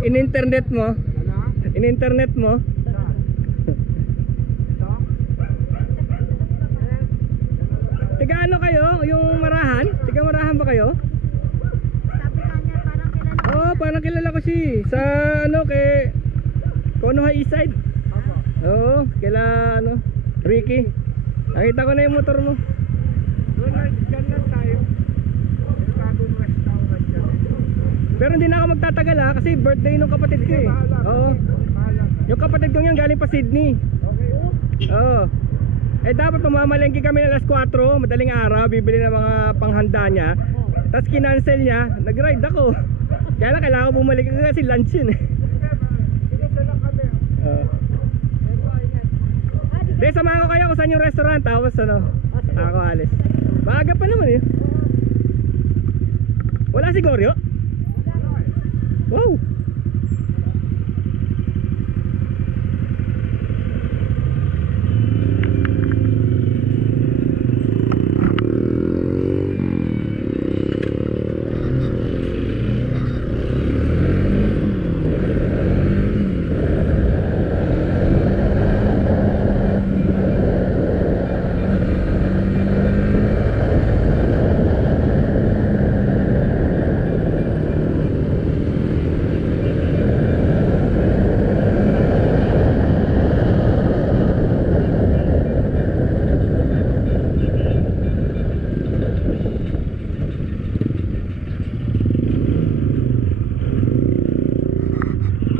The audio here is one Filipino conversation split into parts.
In-internet mo? In-internet mo? Tiga ano kayo? Yung Marahan? Tiga Marahan ba kayo? Sabi nga niya, parang kilala. Oo, parang kilala ko si sa ano kay Konoha Eastside. Oo, kila ano Ricky. Nakita ko na yung motor mo. Doon lang tayo. Yung bagong restaurant dyan. Pero hindi na ako magtatagal ha, kasi birthday nung kapatid ko eh. Oo. Yung kapatid ko yan galing pa Sydney. Okay. Oo. Eh dapat pumamalengke kami alas 4, madaling araw, bibili ng mga panghanda niya. Tapos kinancel niya, nag-ride ako. Kaya lang kailangan ko bumalik kasi lunch yun eh. Dito lang kami. Di, samahan ko kayo kung saan yung restaurant. Tapos ano, ako alis. Maaga pa naman eh. Wala si Goryo? Wow.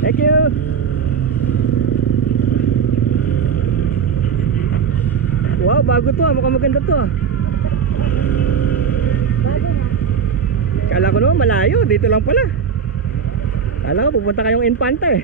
Thank you. Wow, bago to ah. Mukhang maganda to ah. Bago nga. Kala ko naman malayo. Dito lang pala. Kala ko pupunta kayong Infanta eh.